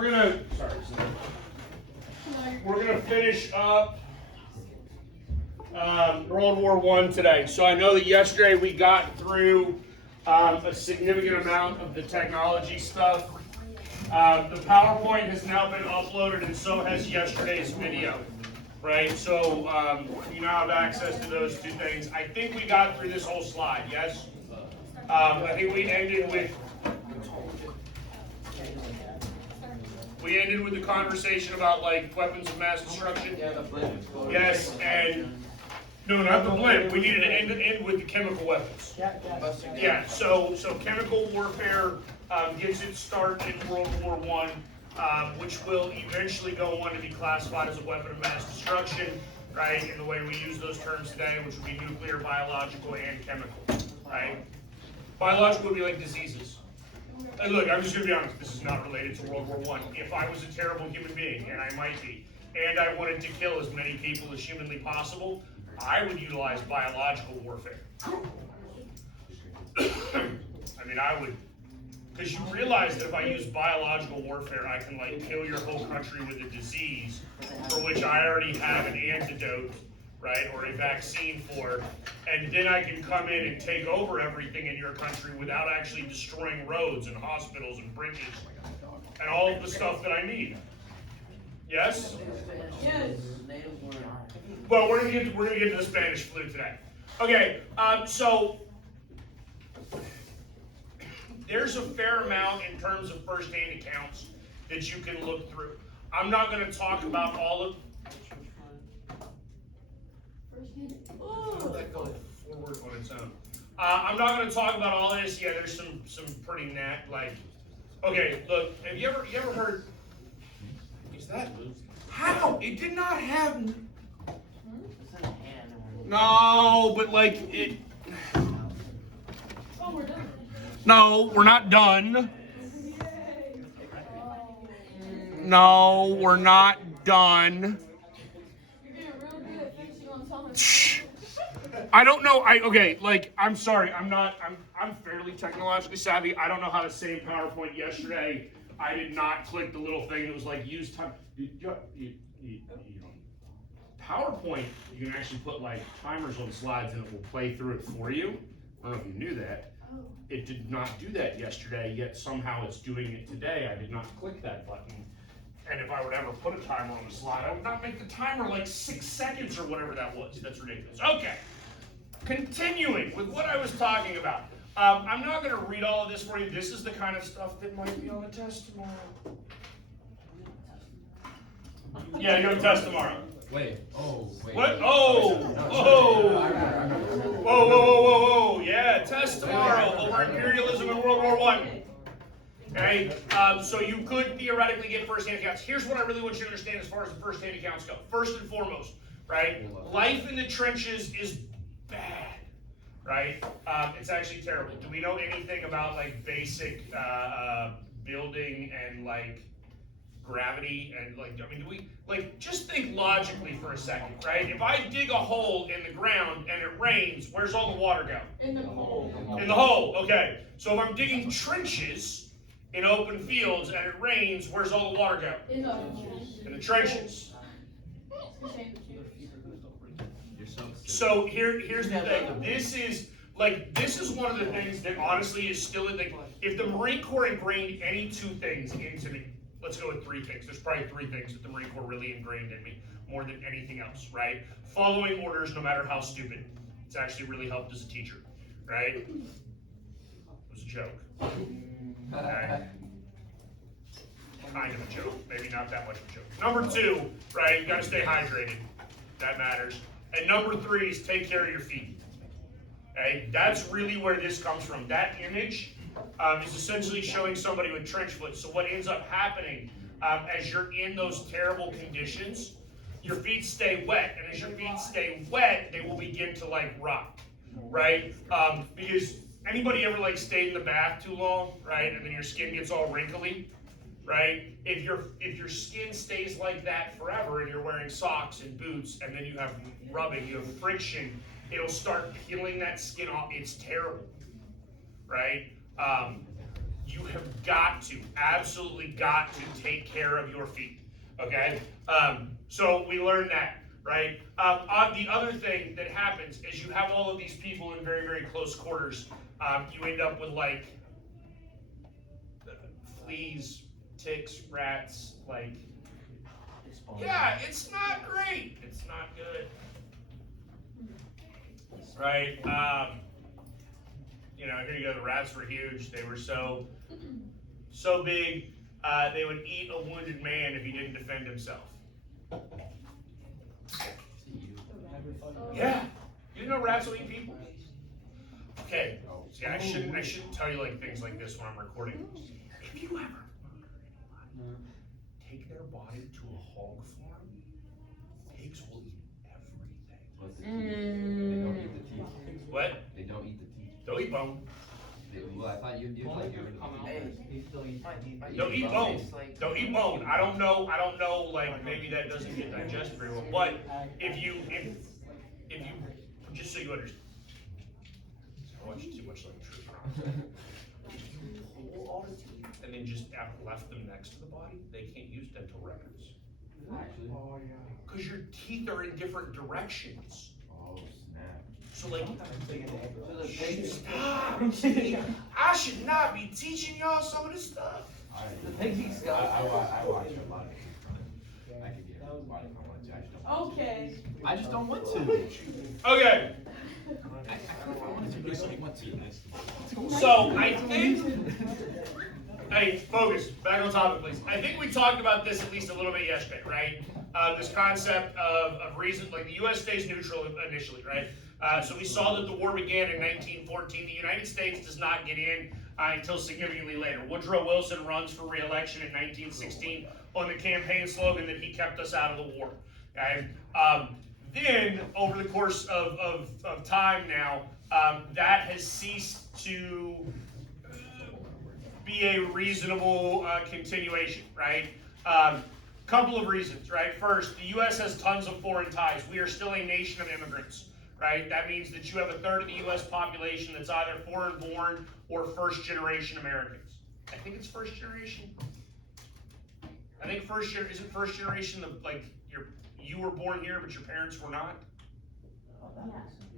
We're gonna finish up World War I today. So I know that yesterday we got through a significant amount of the technology stuff. The PowerPoint has now been uploaded, and so has yesterday's video. Right? So you now have access to those two things. I think we got through this whole slide. Yes. I think we ended with. We ended with the conversation about like weapons of mass destruction. Yeah, the blimp. Yes, and no, not the blimp. We needed to end with the chemical weapons. Yeah. So chemical warfare gets its start in World War I, which will eventually go on to be classified as a weapon of mass destruction, right? In the way we use those terms today, which would be nuclear, biological, and chemical, right? Biological would be like diseases. And look, I'm just going to be honest, this is not related to World War I. If I was a terrible human being, and I might be, and I wanted to kill as many people as humanly possible, I would utilize biological warfare. I mean, I would, because you realize that if I use biological warfare, I can like kill your whole country with a disease for which I already have an antidote, right, or a vaccine for, and then I can come in and take over everything in your country without actually destroying roads and hospitals and bridges and all of the stuff that I need. Yes? Yes. Well, we're gonna get to the Spanish flu today. Okay, so there's a fair amount in terms of first-hand accounts that you can look through. I'm not going to talk about all of. That go forward on its own. I'm not going to talk about all this. Yeah, there's some pretty like. Okay, look. Have you ever heard? Is that how? It did not have. No, but like it. Oh, we're done. No, we're not done. No, we're not done. You're getting real good at finishing on time. I don't know. I'm sorry. I'm fairly technologically savvy. I don't know how to save PowerPoint yesterday. I did not click the little thing that was like use time. PowerPoint, you can actually put like timers on slides and it will play through it for you. I don't know if you knew that. It did not do that yesterday, yet somehow it's doing it today. I did not click that button. And if I would ever put a timer on the slide, I would not make the timer like 6 seconds or whatever that was. That's ridiculous. Okay, continuing with what I was talking about. I'm not going to read all of this for you. This is the kind of stuff that might be on the test tomorrow. Yeah, you have a test tomorrow. Wait. What? Whoa. Yeah, test tomorrow over imperialism in World War I. Okay, so you could theoretically get first-hand accounts. Here's what I really want you to understand as far as the first-hand accounts go. First and foremost, right? Life in the trenches is bad, right? It's actually terrible. Do we know anything about like basic building and like gravity and like, I mean, do we, like, just think logically for a second, right? If I dig a hole in the ground and it rains, where's all the water go? In the hole. In the hole, okay. So if I'm digging trenches in open fields and it rains, where's all the water go? In the hole. In the trenches. So here's the thing. This is one of the things that honestly is still in the, if the Marine Corps ingrained any two things into me, let's go with three things. There's probably three things that the Marine Corps really ingrained in me more than anything else, right? Following orders, no matter how stupid. It's actually really helped as a teacher, right? It was a joke. Okay. Kind of a joke, maybe not that much of a joke. Number two, right, you gotta stay hydrated. That matters. And number three is take care of your feet. Okay, that's really where this comes from. That image is essentially showing somebody with trench foot. So what ends up happening as you're in those terrible conditions, your feet stay wet, and as your feet stay wet, they will begin to like rot, right? Because anybody ever like stayed in the bath too long, right? And then your skin gets all wrinkly, right? If your skin stays like that forever, and you're wearing socks and boots, and then you have rubbing, you have friction, it'll start peeling that skin off. It's terrible, right? you have got to, absolutely got to take care of your feet, okay? So we learned that, right? The other thing that happens is you have all of these people in very, very close quarters. You end up with like fleas, ticks, rats, like, yeah, it's not great. It's not good, right? You know, here you go, the rats were huge. They were so big, they would eat a wounded man if he didn't defend himself. Yeah, you know rats will eat people? Okay, see, I shouldn't tell you like things like this when I'm recording. If you ever take their body to a hog farm, pigs will eat everything. They don't eat the teeth. What? They don't eat the teeth. They'll eat bone. Well, I thought you'd like you They'll eat bone. They'll eat bone. I don't know, like, maybe that doesn't get digested very well. But if you, just so you understand, I watch too much like True Crime. If you pull all the teeth and then just have left them next to the body, they can't use dental records. Actually. Because your teeth are in different directions. Oh, snap. So like, stop. I should not be teaching y'all some of this stuff. The pigs eat stuff. I watch a lot of True Crime. I could get a lot if I wanted to. Okay. I just don't want to. Okay. So I think, hey, focus, back on topic, please. I think we talked about this at least a little bit yesterday, right? This concept of reason, like the U.S. stays neutral initially, right? So we saw that the war began in 1914. The United States does not get in until significantly later. Woodrow Wilson runs for re-election in 1916 on the campaign slogan that he kept us out of the war. Okay? Then, over the course of time now, that has ceased to be a reasonable continuation, right? Couple of reasons, right? First, the U.S. has tons of foreign ties. We are still a nation of immigrants, right? That means that you have a third of the U.S. population that's either foreign-born or first-generation Americans. I think it's first-generation. I think isn't first-generation like you were born here, but your parents were not?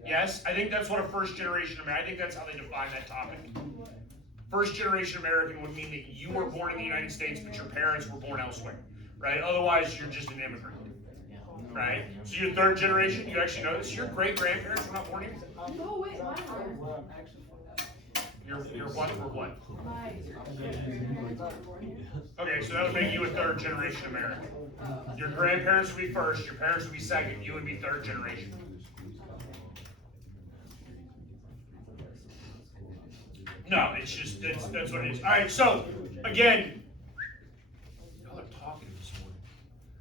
Yes, I think that's what a first-generation American, I think that's how they define that topic. First-generation American would mean that you were born in the United States, but your parents were born elsewhere, right? Otherwise, you're just an immigrant, right? So you're third generation, you actually know this. Your great-grandparents were not born here? No, wait, mine are. You're one for what? My Okay, so that would make you a third-generation American. Your grandparents would be first, your parents would be second, you would be third generation. No, it's just, that's what it is. All right, so, again, y'all are talking this morning,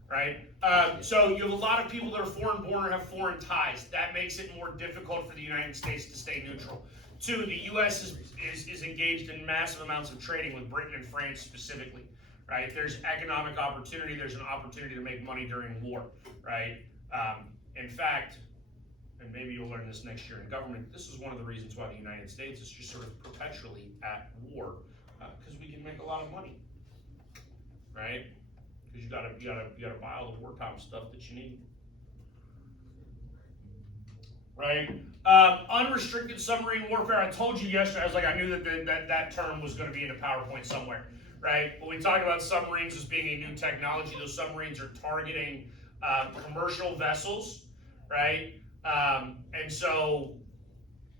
right? So you have a lot of people that are foreign-born or have foreign ties. That makes it more difficult for the United States to stay neutral. Two, the U.S. is engaged in massive amounts of trading with Britain and France specifically, right? There's economic opportunity. There's an opportunity to make money during war, right? In fact, and maybe you'll learn this next year in government, this is one of the reasons why the United States is just sort of perpetually at war, because we can make a lot of money, right? Because you gotta buy all the wartime stuff that you need. Right? Unrestricted submarine warfare. I told you yesterday, I was like, I knew that term was going to be in a PowerPoint somewhere, right? But we talked about submarines as being a new technology. Those submarines are targeting commercial vessels, right? And so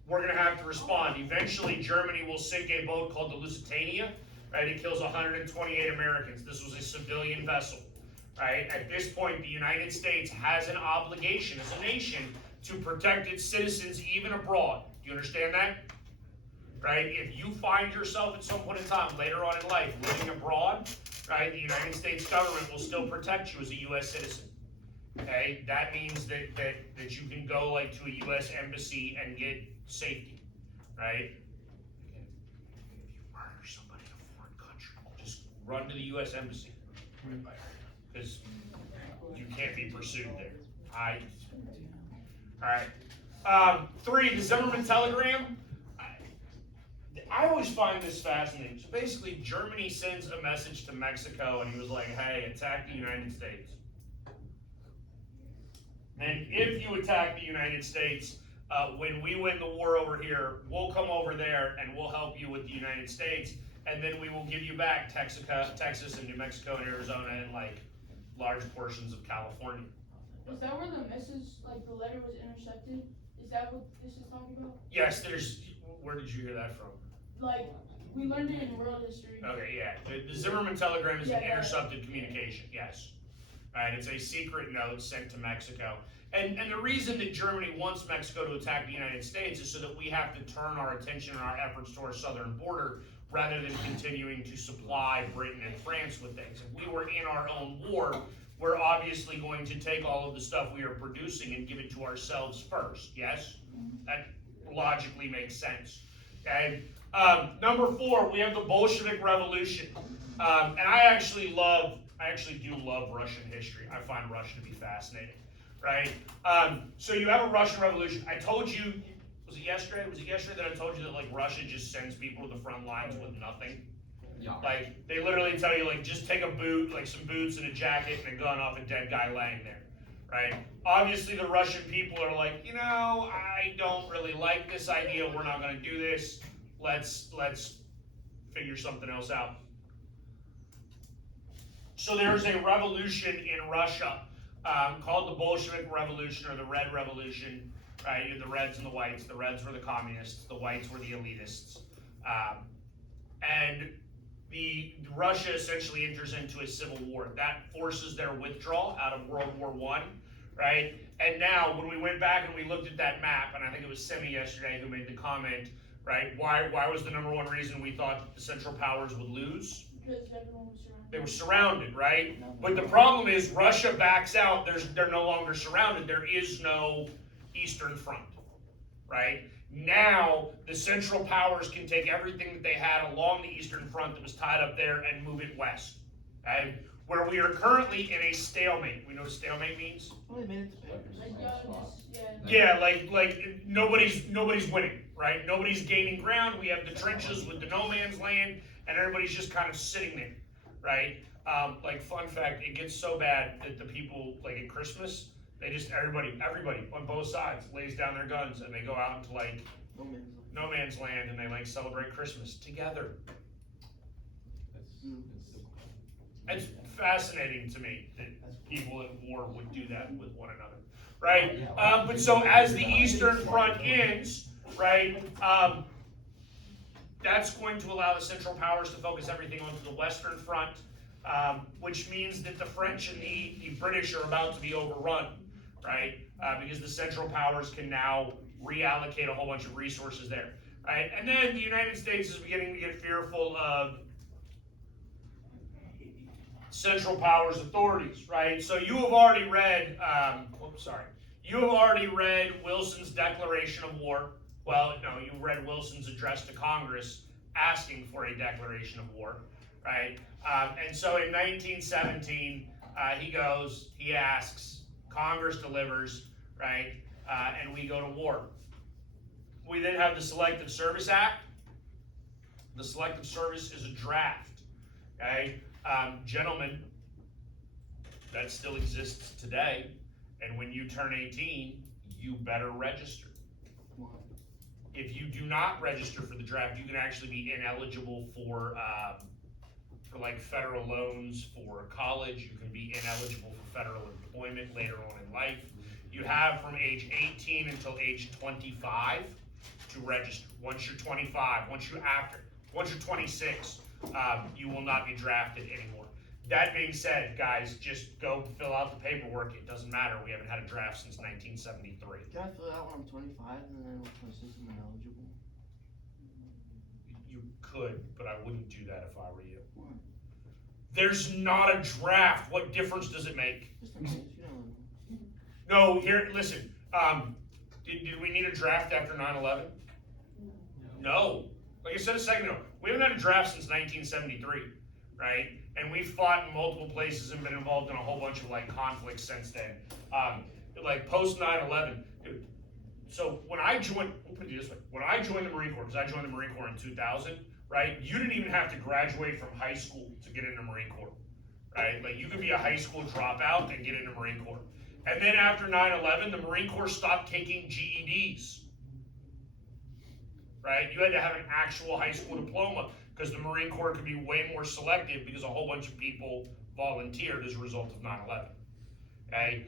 we're going to have to respond. Eventually, Germany will sink a boat called the Lusitania, right? It kills 128 Americans. This was a civilian vessel, right? At this point, the United States has an obligation as a nation to protect its citizens even abroad. Do you understand that? Right? If you find yourself at some point in time later on in life living abroad, right, the United States government will still protect you as a U.S. citizen. Okay? That means that you can go like to a U.S. embassy and get safety. Right? If you murder somebody in a foreign country, just run to the U.S. embassy. Because you can't be pursued there. All right. 3, the Zimmerman telegram. I always find this fascinating. So basically, Germany sends a message to Mexico, and he was like, "Hey, attack the United States." And if you attack the United States, when we win the war over here, we'll come over there and we'll help you with the United States, and then we will give you back Texas and New Mexico and Arizona and like large portions of California. Is that where the message, like the letter was intercepted? Is that what this is talking about? Yes, where did you hear that from? Like, we learned it in world history. Okay, yeah. The Zimmerman telegram is an Yeah. intercepted communication, yes. Right, it's a secret note sent to Mexico. And the reason that Germany wants Mexico to attack the United States is so that we have to turn our attention and our efforts to our southern border rather than continuing to supply Britain and France with things. If we were in our own war, we're obviously going to take all of the stuff we are producing and give it to ourselves first, yes? That logically makes sense, okay? Number 4, we have the Bolshevik Revolution. And I actually do love Russian history. I find Russia to be fascinating, right? So you have a Russian Revolution. I told you, was it yesterday? Was it yesterday that I told you that like Russia just sends people to the front lines with nothing? Yeah. Like they literally tell you like just take a boot, like some boots and a jacket and a gun off a dead guy laying there, right? Obviously the Russian people are like, you know, I don't really like this idea. We're not going to do this. Let's figure something else out. So there's a revolution in Russia called the Bolshevik Revolution or the Red Revolution. Right? You had the Reds and the Whites. The Reds were the communists. The Whites were the elitists. And Russia essentially enters into a civil war. That forces their withdrawal out of World War I, right? And now, when we went back and we looked at that map, and I think it was Semi yesterday who made the comment, right? Why was the number one reason we thought that the Central Powers would lose? Because everyone was surrounded. They were surrounded, right? But the problem is Russia backs out. They're no longer surrounded. There is no Eastern Front, right? Now, the Central Powers can take everything that they had along the Eastern Front that was tied up there and move it west, okay? Where we are currently in a stalemate. We know what stalemate means? Like, yeah. Yeah, like nobody's winning, right? Nobody's gaining ground. We have the trenches with the no man's land, and everybody's just kind of sitting there, right? Like fun fact, it gets so bad that the people, like at Christmas, they just, everybody on both sides lays down their guns and they go out into like no man's land and they like celebrate Christmas together. It's fascinating to me that people at war would do that with one another, right? But so as the Eastern Front ends, right, that's going to allow the Central Powers to focus everything onto the Western Front, which means that the French and the British are about to be overrun, right? Because the Central Powers can now reallocate a whole bunch of resources there, right? And then the United States is beginning to get fearful of Central Powers authorities, right? So you have already read, you have already read Wilson's declaration of war. Well, no, you read Wilson's address to Congress asking for a declaration of war, right? And so in 1917, he asks, Congress delivers, right? And we go to war. We then have the Selective Service Act. The Selective Service is a draft, okay? Gentlemen, that still exists today, and when you turn 18, you better register. If you do not register for the draft, you can actually be ineligible for like federal loans for college. You can be ineligible for federal employment later on in life. You have from age 18 until age 25 to register. Once you're 25, once you're 26, you will not be drafted anymore. That being said, guys, just go fill out the paperwork. It doesn't matter. We haven't had a draft since 1973. Can I fill it out when I'm 25 and then with my system ineligible? You could, but I wouldn't do that if I were you. Why? There's not a draft. What difference does it make? Just in case, you know. No, here, listen. Did we need a draft after 9/11? No. Like I said a second ago, we haven't had a draft since 1973, right? And we've fought in multiple places and been involved in a whole bunch of like conflicts since then. Like post 9/11, dude, so when I joined, we'll put it this way, when I joined the Marine Corps, because I joined the Marine Corps in 2000, right? You didn't even have to graduate from high school to get into Marine Corps, right? Like you could be a high school dropout and get into Marine Corps. And then after 9/11, the Marine Corps stopped taking GEDs, right? You had to have an actual high school diploma because the Marine Corps could be way more selective because a whole bunch of people volunteered as a result of 9/11. Okay,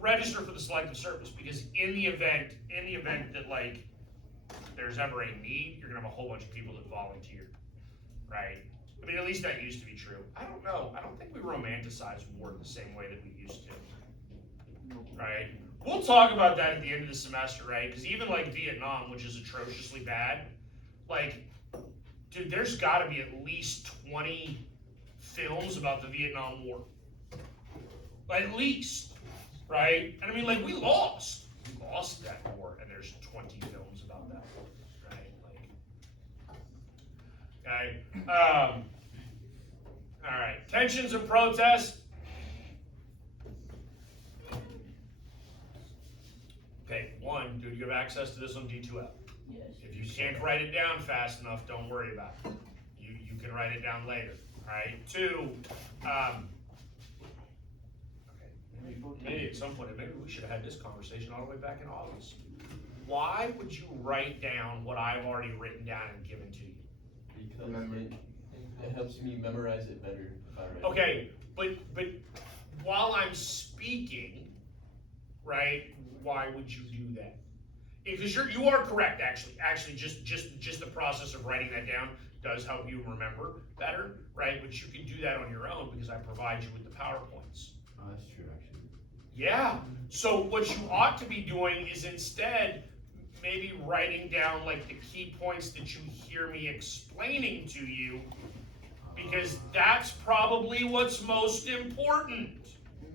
register for the selective service because in the event that like there's ever a need, you're gonna have a whole bunch of people that volunteer, right? I mean, at least that used to be true. I don't know. I don't think we romanticize war the same way that we used to, right? We'll talk about that at the end of the semester, right? Because even like Vietnam, which is atrociously bad, like, dude, there's got to be at least 20 films about the Vietnam War. At least, right? And I mean, like, we lost that war, and there's 20 films about that war, right? Like, okay. All right. Tensions and protests. Okay, one, do you have access to this on D2L? Yes. If you can't write it down fast enough, don't worry about it. You can write it down later, all right? Two, maybe at some point, maybe we should have had this conversation all the way back in August. Why would you write down what I've already written down and given to you? Because it helps me memorize it better if I write it. Okay, but while I'm speaking, right, why would you do that? Because you are correct, actually. Actually, just the process of writing that down does help you remember better, right? But you can do that on your own because I provide you with the PowerPoints. Oh, that's true, actually. Yeah. So what you ought to be doing is instead maybe writing down like the key points that you hear me explaining to you, because that's probably what's most important.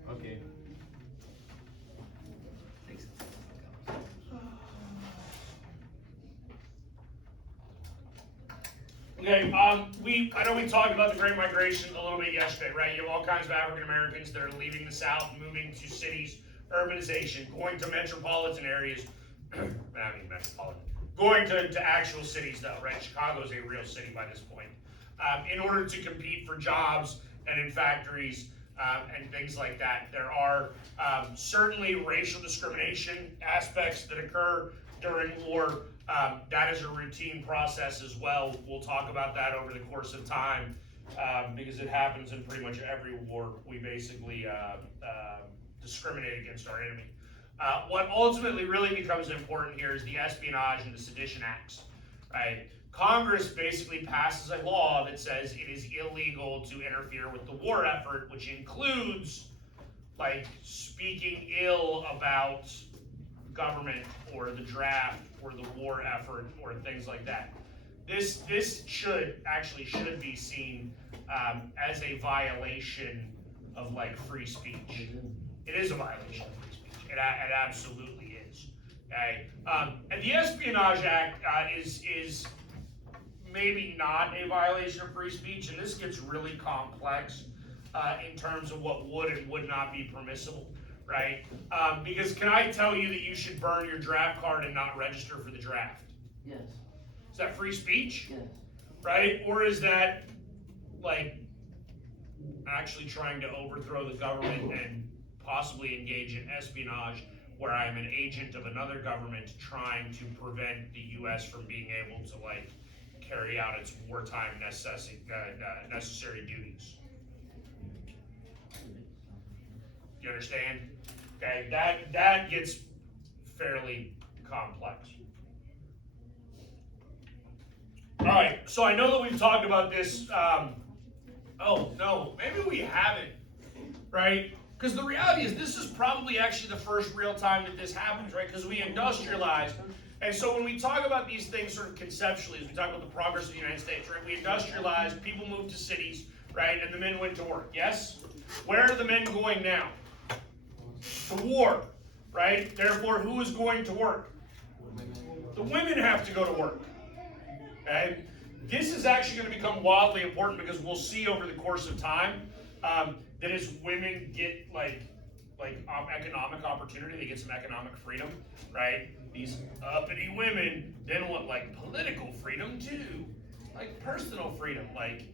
Okay. Okay, I know we talked about the Great Migration a little bit yesterday, right? You have all kinds of African Americans that are leaving the South, moving to cities, urbanization, going to metropolitan areas. I mean metropolitan. Going to actual cities though, right? Chicago's a real city by this point. In order to compete for jobs and in factories and things like that. There are certainly racial discrimination aspects that occur during war. That is a routine process as well. We'll talk about that over the course of time because it happens in pretty much every war. We basically discriminate against our enemy. What ultimately really becomes important here is the Espionage and the Sedition Acts, right? Congress basically passes a law that says it is illegal to interfere with the war effort, which includes like speaking ill about government or the draft or the war effort or things like that. This should be seen as a violation of like free speech. It is a violation of free speech. It absolutely is. Okay, and the Espionage Act is maybe not a violation of free speech, and this gets really complex in terms of what would and would not be permissible. Right? Because can I tell you that you should burn your draft card and not register for the draft? Yes. Is that free speech? Yes. Right? Or is that like actually trying to overthrow the government and possibly engage in espionage where I'm an agent of another government trying to prevent the U.S. from being able to like carry out its wartime necessary duties? You understand? Okay, that gets fairly complex. All right, so I know that we've talked about this. Oh no, maybe we haven't, right? Because the reality is this is probably actually the first real time that this happens, right? Because we industrialized. And so when we talk about these things sort of conceptually, as we talk about the progress of the United States, right? We industrialized, people moved to cities, right? And the men went to work, yes? Where are the men going now? To war, right? Therefore, who is going to work? The women have to go to work, okay? This is actually going to become wildly important because we'll see over the course of time that as women get like economic opportunity, they get some economic freedom, right? These uppity women then want like political freedom too, like personal freedom, like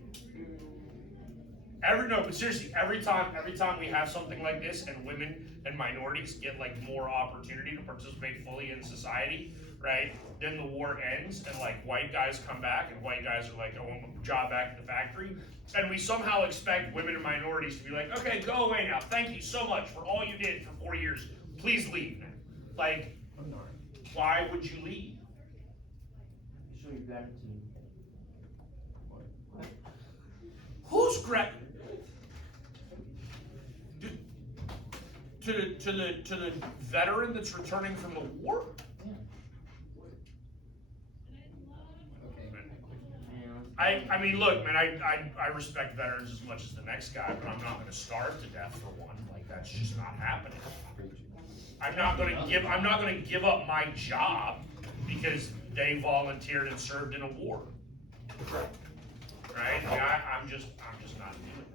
but seriously, every time we have something like this and women and minorities get like more opportunity to participate fully in society, right? Then the war ends and like white guys come back and white guys are like, I want my job back at the factory. And we somehow expect women and minorities to be like, okay, go away now. Thank you so much for all you did for 4 years. Please leave now. Like, why would you leave? Show your gratitude. Who's to the veteran that's returning from the war? I mean, look, man, I respect veterans as much as the next guy, but I'm not going to starve to death for one. Like, that's just not happening. I'm not going to give up my job because they volunteered and served in a war. Right? I mean, I'm just not doing it.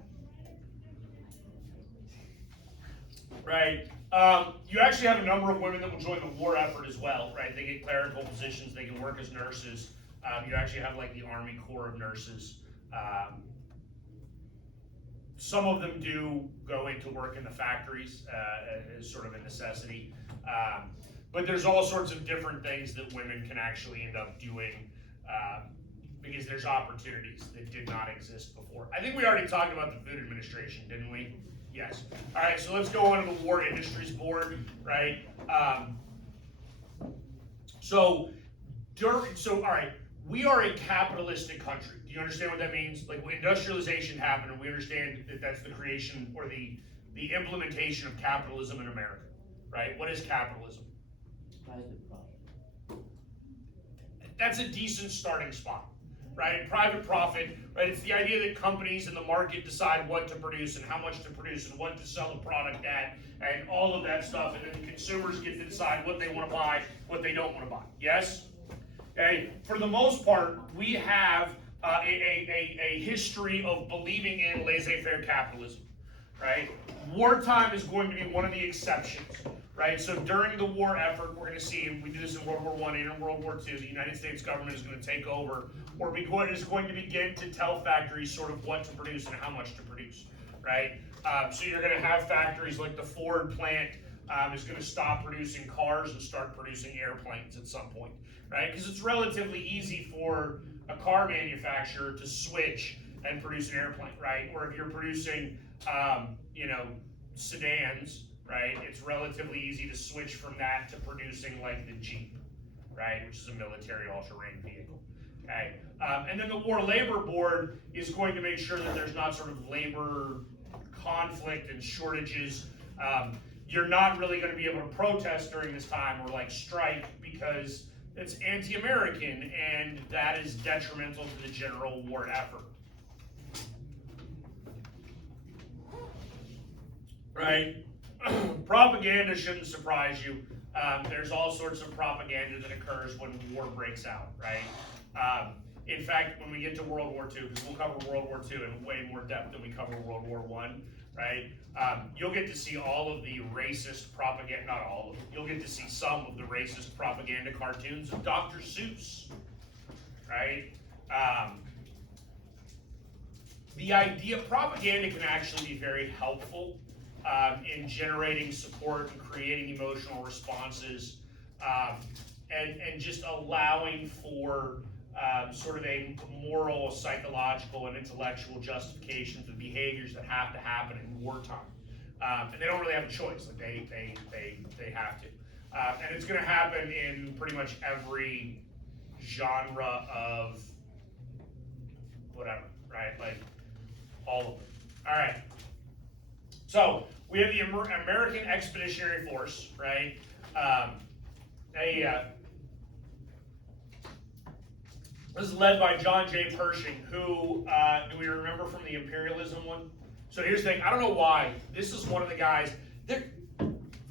Right? You actually have a number of women that will join the war effort as well, right? They get clerical positions, they can work as nurses. You actually have like the Army Corps of Nurses. Some of them do go into work in the factories as sort of a necessity. But there's all sorts of different things that women can actually end up doing because there's opportunities that did not exist before. I think we already talked about the Food Administration, didn't we? Yes. All right, so let's go on to the War Industries Board, right? All right, we are a capitalistic country. Do you understand what that means? Like, when industrialization happened, and we understand that that's the creation or the implementation of capitalism in America, right? What is capitalism? Private profit. That's a decent starting spot, right? Private profit, right? It's the idea that companies in the market decide what to produce and how much to produce and what to sell the product at and all of that stuff, and then the consumers get to decide what they want to buy, what they don't want to buy. Yes? Okay. For the most part, we have a history of believing in laissez-faire capitalism, right? Wartime is going to be one of the exceptions, right? So during the war effort, we're going to see, and we do this in World War I and in World War II, the United States government is going to take over, or is going to begin to tell factories sort of what to produce and how much to produce, right? So you're going to have factories like the Ford plant is going to stop producing cars and start producing airplanes at some point, right? Because it's relatively easy for a car manufacturer to switch and produce an airplane, right? Or if you're producing, sedans, right? It's relatively easy to switch from that to producing like the Jeep, right? Which is a military all-terrain vehicle, okay? And then the War Labor Board is going to make sure that there's not sort of labor conflict and shortages. You're not really going to be able to protest during this time or like strike because it's anti-American and that is detrimental to the general war effort. Right? Propaganda shouldn't surprise you. There's all sorts of propaganda that occurs when war breaks out, right? In fact, when we get to World War II, because we'll cover World War II in way more depth than we cover World War I, right? You'll get to see all of the racist propaganda, not all of it, you'll get to see some of the racist propaganda cartoons of Dr. Seuss, right? The idea, propaganda can actually be very helpful in generating support and creating emotional responses and just allowing for sort of a moral, psychological, and intellectual justification for the behaviors that have to happen in wartime. And they don't really have a choice, like they have to. And it's gonna happen in pretty much every genre of whatever, right? Like all of them. All right. So we have the American Expeditionary Force, right? This is led by John J. Pershing, who, do we remember from the imperialism one? So here's the thing, I don't know why, this is one of the guys,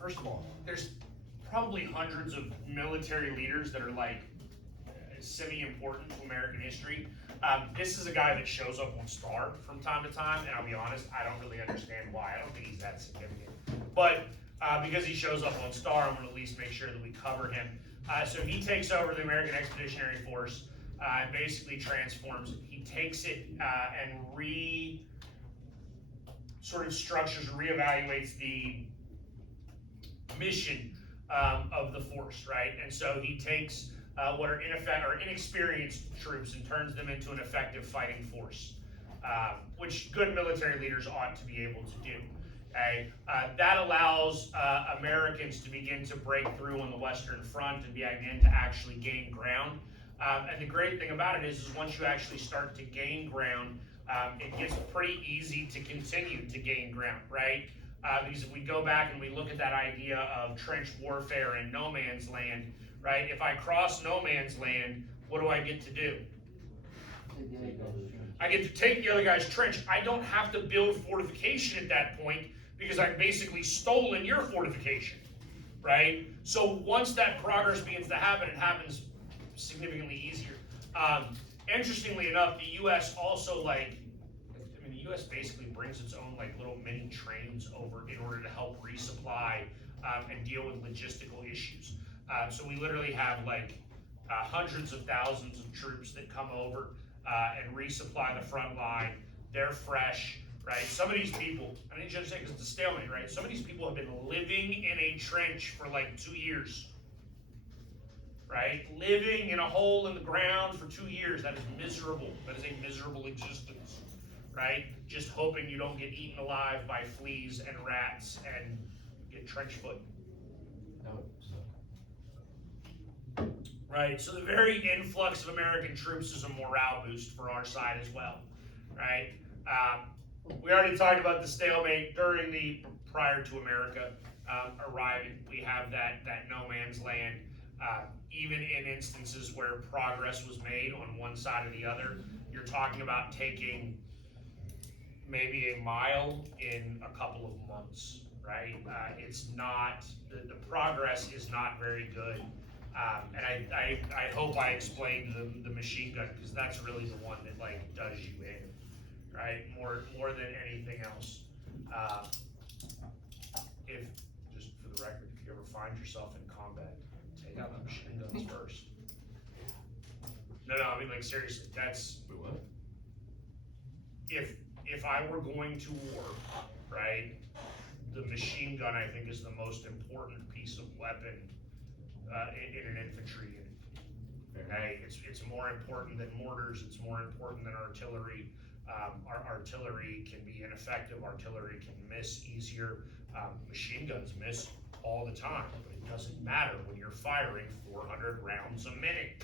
first of all, there's probably hundreds of military leaders that are like semi-important to American history. This is a guy that shows up on Star from time to time, and I'll be honest, I don't really understand why. I don't think he's that significant. but because he shows up on Star, I'm gonna at least make sure that we cover him. So he takes over the American Expeditionary Force and basically transforms it. He takes it and sort of structures, reevaluates the mission of the force, right? And so he takes what are inexperienced troops and turns them into an effective fighting force, which good military leaders ought to be able to do. Okay? That allows Americans to begin to break through on the Western Front and begin to actually gain ground. And the great thing about it is once you actually start to gain ground, it gets pretty easy to continue to gain ground, right? Because if we go back and we look at that idea of trench warfare and no man's land, right? If I cross no man's land, what do I get to do? I get to take the other guy's trench. I don't have to build fortification at that point because I've basically stolen your fortification, right? So once that progress begins to happen, it happens significantly easier. Interestingly enough, the U.S. also the U.S. basically brings its own little mini trains over in order to help resupply and deal with logistical issues. So we literally have hundreds of thousands of troops that come over and resupply the front line. They're fresh, right? Some of these people, I need you to understand because it's a stalemate, right? Some of these people have been living in a trench for 2 years. Right? Living in a hole in the ground for 2 years, that is miserable. That is a miserable existence, right? Just hoping you don't get eaten alive by fleas and rats and get trench foot. No, Right, so the very influx of American troops is a morale boost for our side as well, right? We already talked about the stalemate prior to America arriving. We have that no man's land. Even in instances where progress was made on one side or the other, you're talking about taking maybe a mile in a couple of months, right? It's not, the progress is not very good. And I hope I explained the machine gun, because that's really the one that does you in, right? More than anything else. If, just for the record, if you ever find yourself in combat, take out the machine guns first. No, I mean seriously, that's. wait, what? If I were going to war, right, the machine gun I think is the most important piece of weapon in an infantry unit. Okay, it's more important than mortars. It's more important than artillery. Our artillery can be ineffective. Artillery can miss easier. Machine guns miss all the time, but it doesn't matter when you're firing 400 rounds a minute.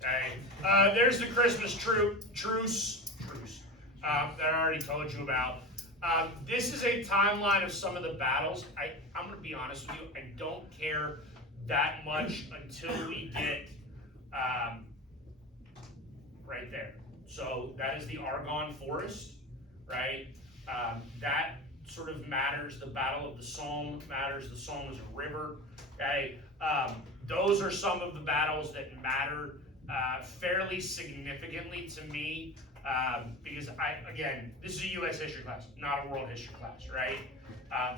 Okay, there's the Christmas truce that I already told you about. This is a timeline of some of the battles. I'm going to be honest with you, I don't care that much until we get right there. So that is the Argonne Forest, right? That sort of matters. The Battle of the Somme matters. The Somme is a river, okay? Those are some of the battles that matter fairly significantly to me, because again, this is a U.S. history class, not a world history class, right?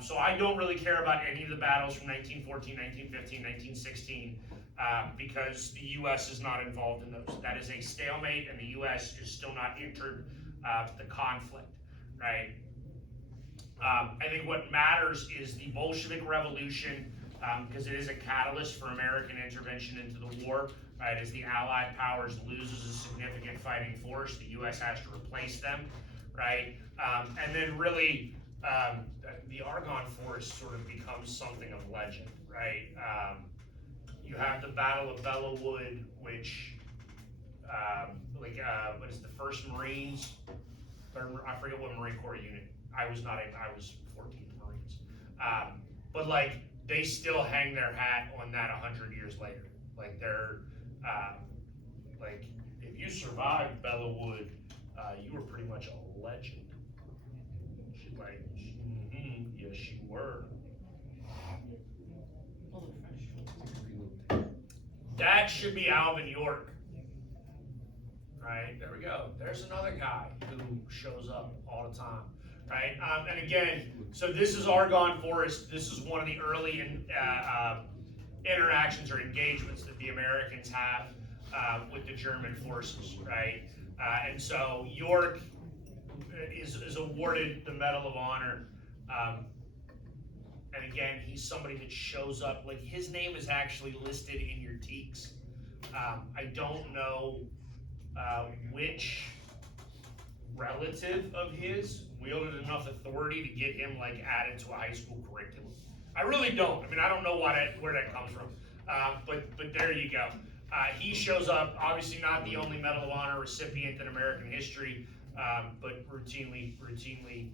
So I don't really care about any of the battles from 1914, 1915, 1916, because the U.S. is not involved in those. That is a stalemate, and the U.S. is still not entered the conflict, right? I think what matters is the Bolshevik Revolution, because it is a catalyst for American intervention into the war. Right, as the Allied powers loses a significant fighting force, the U.S. has to replace them, right? And then really, the Argonne Forest sort of becomes something of legend, right? You have the Battle of Belleau Wood, which, what is the 1st Marines? I forget what Marine Corps unit. I was 14th Marines. But they still hang their hat on that 100 years later. They're, if you survived Belleau Wood, you were pretty much a legend. Yes, you were. That should be Alvin York. Right, there we go. There's another guy who shows up all the time. right? And again, so this is Argonne Forest. This is one of the early interactions or engagements that the Americans have with the German forces, right? And so York is awarded the Medal of Honor. And again, he's somebody that shows up, like his name is actually listed in your teaks. I don't know which relative of his wielded enough authority to get him like added to a high school curriculum. I really don't. I mean, I don't know where that comes from. But there you go. He shows up, obviously not the only Medal of Honor recipient in American history, but routinely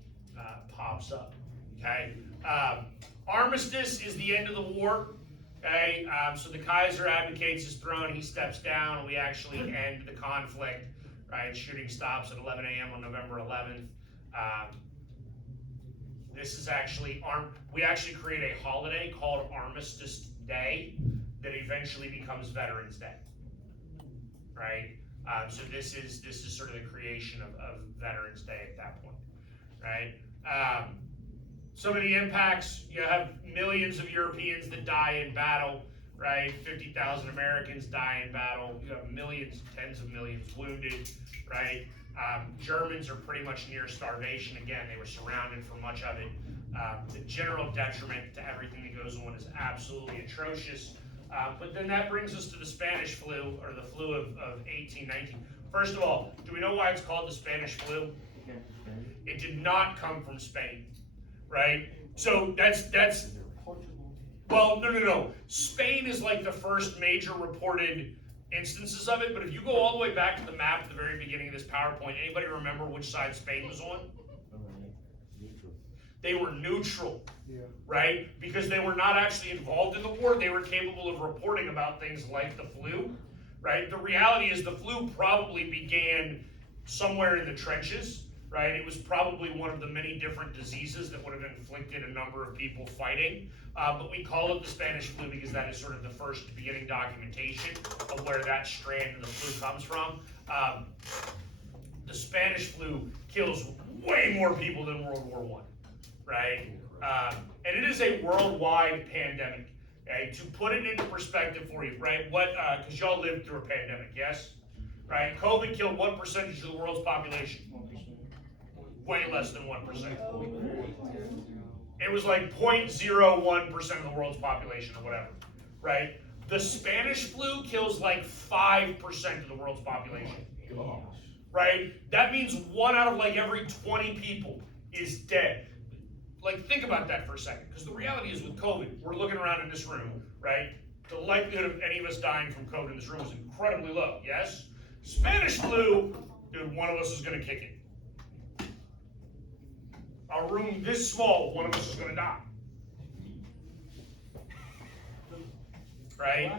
pops up. Okay. Armistice is the end of the war. Okay. So the Kaiser abdicates his throne. He steps down. We actually end the conflict. Right. Shooting stops at 11 a.m. on November 11th. This is actually we actually create a holiday called Armistice Day that eventually becomes Veterans Day. Right. So this is sort of the creation of Veterans Day at that point. Right. Some of the impacts, you have millions of Europeans that die in battle, right? 50,000 Americans die in battle. You have millions, tens of millions wounded, right? Germans are pretty much near starvation. Again, they were surrounded for much of it. The general detriment to everything that goes on is absolutely atrocious. But then that brings us to the Spanish flu, or the flu of 1819. First of all, do we know why it's called the Spanish flu? It did not come from Spain. Right? So that's well, no. Spain is like the first major reported instances of it, but if you go all the way back to the map at the very beginning of this PowerPoint, anybody remember which side Spain was on? They were neutral, right? Because they were not actually involved in the war. They were capable of reporting about things like the flu, right? The reality is the flu probably began somewhere in the trenches. Right, it was probably one of the many different diseases that would have inflicted a number of people fighting, but we call it the Spanish flu because that is sort of the first beginning documentation of where that strand of the flu comes from. The Spanish flu kills way more people than World War I, right? And it is a worldwide pandemic. Okay? To put it into perspective for you, right? Because y'all lived through a pandemic, yes? Right? COVID killed what percentage of the world's population? Way less than 1%. It was like 0.01% of the world's population or whatever, right? The Spanish flu kills like 5% of the world's population, right? That means 1 out of like every 20 people is dead. Like, think about that for a second, because the reality is with COVID, we're looking around in this room, right? The likelihood of any of us dying from COVID in this room is incredibly low, yes? Spanish flu, dude, one of us is going to kick it. A room this small, one of us is going to die. Right?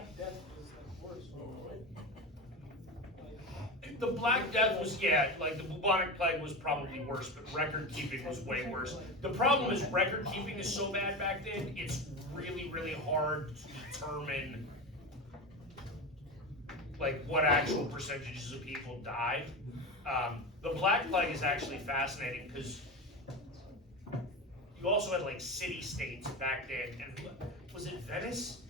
The Black Death was, like the bubonic plague was probably worse, but record keeping was way worse. The problem is record keeping is so bad back then, it's really, really hard to determine like what actual percentages of people died. The Black Plague is actually fascinating because you also had like city-states back then, and was it Venice?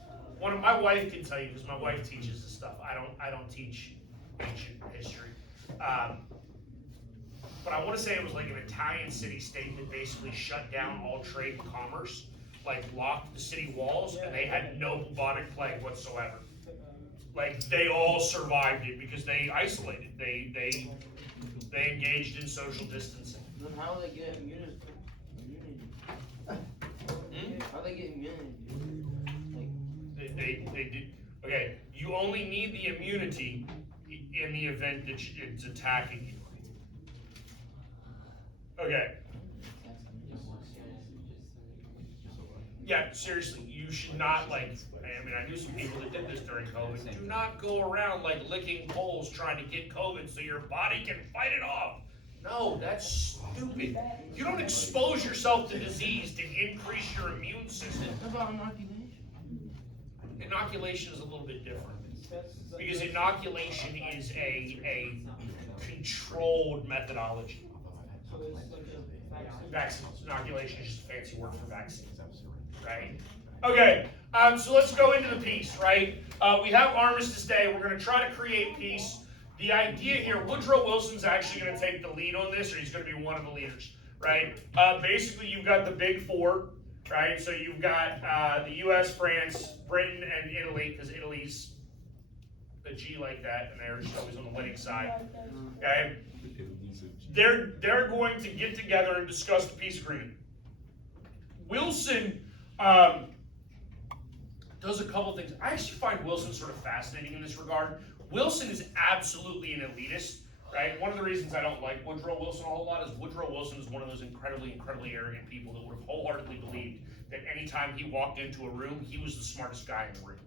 My wife can tell you because my wife teaches this stuff. I don't teach ancient history, but I want to say it was like an Italian city-state that basically shut down all trade and commerce, like locked the city walls, and they had no bubonic plague whatsoever. Like they all survived it because they isolated. They engaged in social distancing. Then how do they get immunity? How they get immunity? They did. Okay, you only need the immunity in the event that it's attacking you. Okay. Yeah, seriously, you should not I knew some people that did this during COVID. Do not go around like licking poles trying to get COVID so your body can fight it off. No, that's stupid. You don't expose yourself to disease to increase your immune system. What about inoculation? Inoculation is a little bit different. Because inoculation is a controlled methodology. So it's like a vaccine. Vaccines, inoculation is just a fancy word for vaccine, right? Okay, so let's go into the piece, right? We have Armistice Day. We're going to try to create peace. The idea here, Woodrow Wilson's actually going to take the lead on this, or he's going to be one of the leaders, right? Basically, you've got the big four, right? So you've got the U.S., France, Britain, and Italy, because Italy's a G like that, and they're just always on the winning side. Okay? They're going to get together and discuss the peace agreement. Wilson does a couple things. I actually find Wilson sort of fascinating in this regard. Wilson is absolutely an elitist, right? One of the reasons I don't like Woodrow Wilson a whole lot is Woodrow Wilson is one of those incredibly arrogant people that would have wholeheartedly believed that anytime he walked into a room, he was the smartest guy in the room,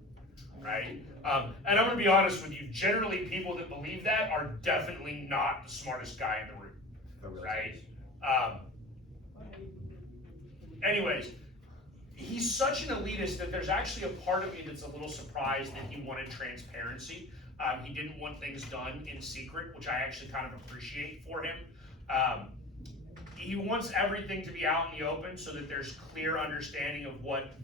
right? And I'm going to be honest with you, generally people that believe that are definitely not the smartest guy in the room, right? Anyways, he's such an elitist that there's actually a part of me that's a little surprised that he wanted transparency. He didn't want things done in secret, which I actually kind of appreciate for him. He wants everything to be out in the open so that there's clear understanding of what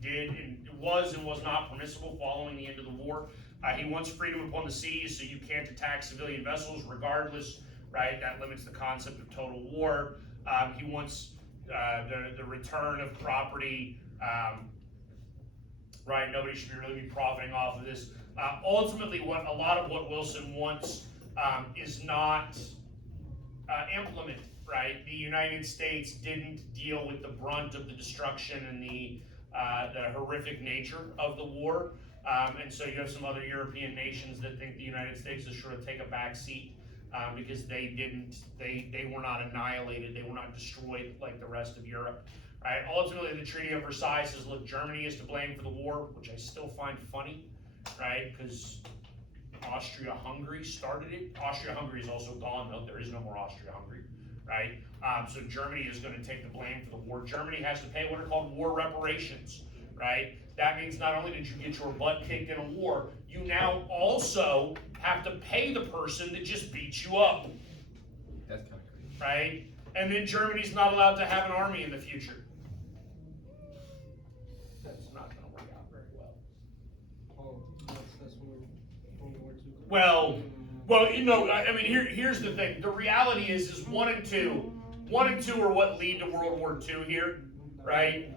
was and was not permissible following the end of the war. He wants freedom upon the seas, so you can't attack civilian vessels regardless, right? That limits the concept of total war. He wants the return of property, right? Nobody should really be profiting off of this. Ultimately, a lot of what Wilson wants is not implemented, right? The United States didn't deal with the brunt of the destruction and the horrific nature of the war. And so you have some other European nations that think the United States is sort of take a back seat because they were not annihilated, they were not destroyed like the rest of Europe. Right? Ultimately, the Treaty of Versailles says, look, Germany is to blame for the war, which I still find funny, right? Because Austria-Hungary started it. Austria-Hungary is also gone, though. There is no more Austria-Hungary, right? So Germany is going to take the blame for the war. Germany has to pay what are called war reparations, right? That means not only did you get your butt kicked in a war, you now also have to pay the person that just beat you up. That's kind of crazy. Right? And then Germany's not allowed to have an army in the future. That's not going to work out very well. Oh, that's World War II. Well, you know, I mean, here's the thing. The reality is 1 and 2. 1 and 2 are what lead to World War II here, right?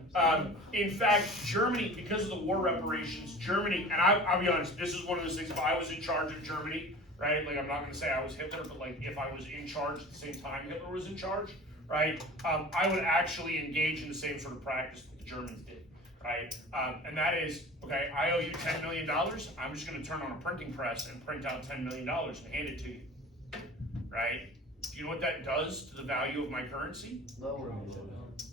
In fact, Germany, because of the war reparations, Germany, and I'll be honest, this is one of those things, if I was in charge of Germany, right, like I'm not going to say I was Hitler, but like if I was in charge at the same time Hitler was in charge, right, I would actually engage in the same sort of practice that the Germans did, right? And that is, okay, I owe you $10 million, I'm just going to turn on a printing press and print out $10 million and hand it to you, right? Do you know what that does to the value of my currency? Lower.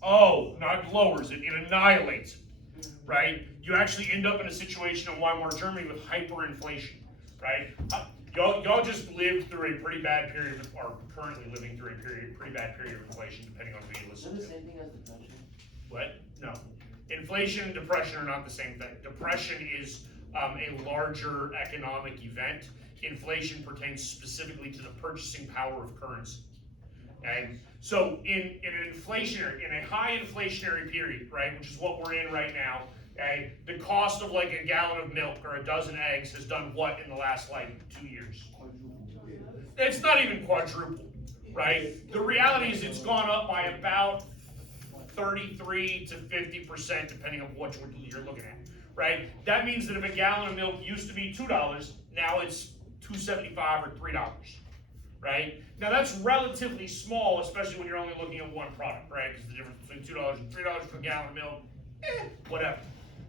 Oh, not lowers it, it annihilates it, right? You actually end up in a situation in Weimar Germany with hyperinflation, right? Y'all just lived through a pretty bad period, or currently living through a pretty bad period of inflation, depending on who you Is listen it to. the same thing as depression? What? No. Inflation and depression are not the same thing. Depression is a larger economic event. Inflation pertains specifically to the purchasing power of currency. Okay? So in a high inflationary period, right, which is what we're in right now, okay, the cost of like a gallon of milk or a dozen eggs has done what in the last like 2 years? It's not even quadruple, right? The reality is it's gone up by about 33 to 50%, depending on what you're looking at, right? That means that if a gallon of milk used to be $2, now it's $2.75 or $3, right? Now that's relatively small, especially when you're only looking at one product, right? Because the difference between $2 and $3 for a gallon of milk, whatever,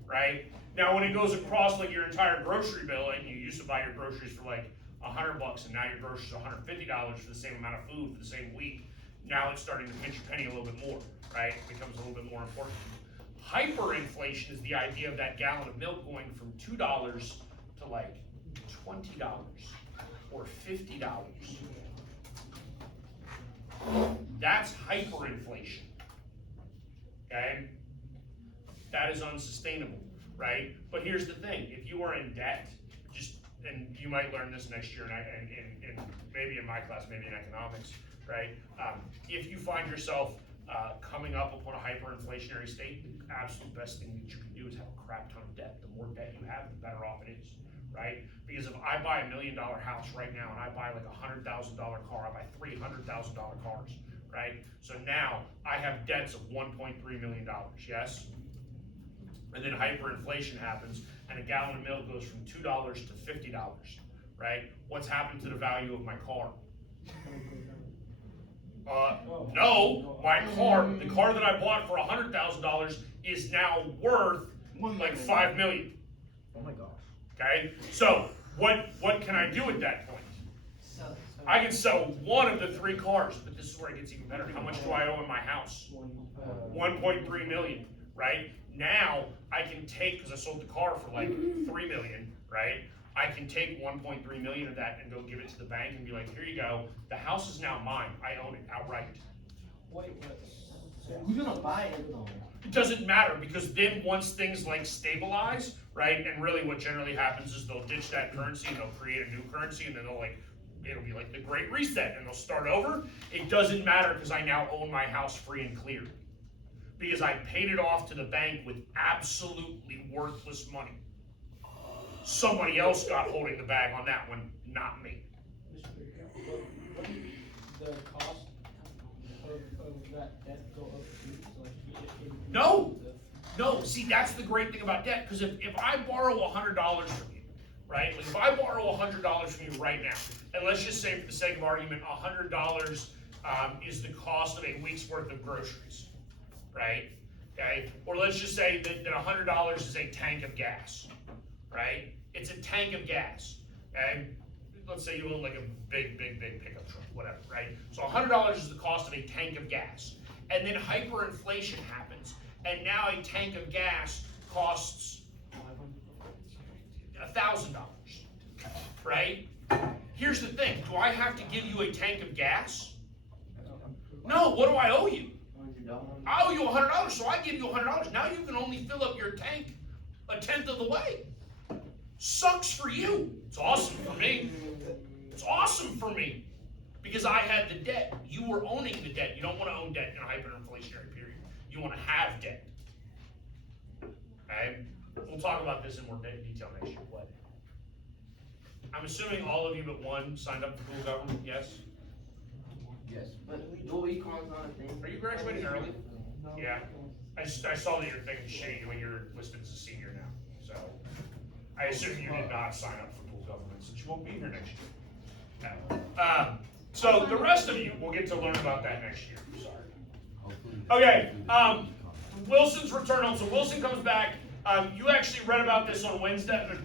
right? Now when it goes across like your entire grocery bill, and you used to buy your groceries for like $100, and now your groceries are $150 for the same amount of food for the same week, now it's starting to pinch your penny a little bit more, right? It becomes a little bit more important. Hyperinflation is the idea of that gallon of milk going from $2 to like $20 or $50. That's hyperinflation, okay? That is unsustainable, right? But here's the thing, if you are in debt, and you might learn this next year, and maybe in my class, maybe in economics, right? If you find yourself coming up upon a hyperinflationary state, the absolute best thing that you can do is have a crap ton of debt. The more debt you have, the better off it is, right? Because if I buy $1 million house right now and I buy like a $100,000 car, I buy $300,000 cars, right? So now I have debts of $1.3 million, yes? And then hyperinflation happens and a gallon of milk goes from $2 to $50, right? What's happened to the value of my car? No, the car that I bought for $100,000 is now worth like $5 million. Oh my gosh. Okay, so what can I do at that point? I can sell one of the 3 cars, but this is where it gets even better. How much do I owe in my house? 1.3 million, right? Now I can take, because I sold the car for like 3 million, right? I can take 1.3 million of that and go give it to the bank and be like, here you go. The house is now mine. I own it outright. Wait, what? So who's gonna buy it though? It doesn't matter because then once things like stabilize, right? And really what generally happens is they'll ditch that currency and they'll create a new currency and then it'll be like the Great Reset and they'll start over. It doesn't matter because I now own my house free and clear. Because I paid it off to the bank with absolutely worthless money. Somebody else got holding the bag on that one, not me. The cost of that debt go up too? So like No, see, that's the great thing about debt, because if I borrow $100 from you, right? Like if I borrow $100 from you right now, and let's just say for the sake of argument, $100 is the cost of a week's worth of groceries, right? Okay, or let's just say that $100 is a tank of gas, right? It's a tank of gas, okay? Let's say you own like a big pickup truck, whatever, right? So $100 is the cost of a tank of gas. And then hyperinflation happens, and now a tank of gas costs $1,000, right? Here's the thing, do I have to give you a tank of gas? No, what do I owe you? $100. I owe you $100, so I give you $100. Now you can only fill up your tank a tenth of the way. Sucks for you. It's awesome for me. It's awesome for me. Because I had the debt. You were owning the debt. You don't want to own debt in a hyperinflationary period. You want to have debt. Okay? We'll talk about this in more detail next year. What? I'm assuming all of you but one signed up for dual government, yes? Yes. But dual econ's not a thing. Are you graduating early? Yeah. I saw that your thing was shady when you're listed as a senior now. So I assume you did not sign up for dual government since you won't be here next year. No. So the rest of you will get to learn about that next year. Sorry. Okay. Wilson's return home. So Wilson comes back. You actually read about this on Wednesday or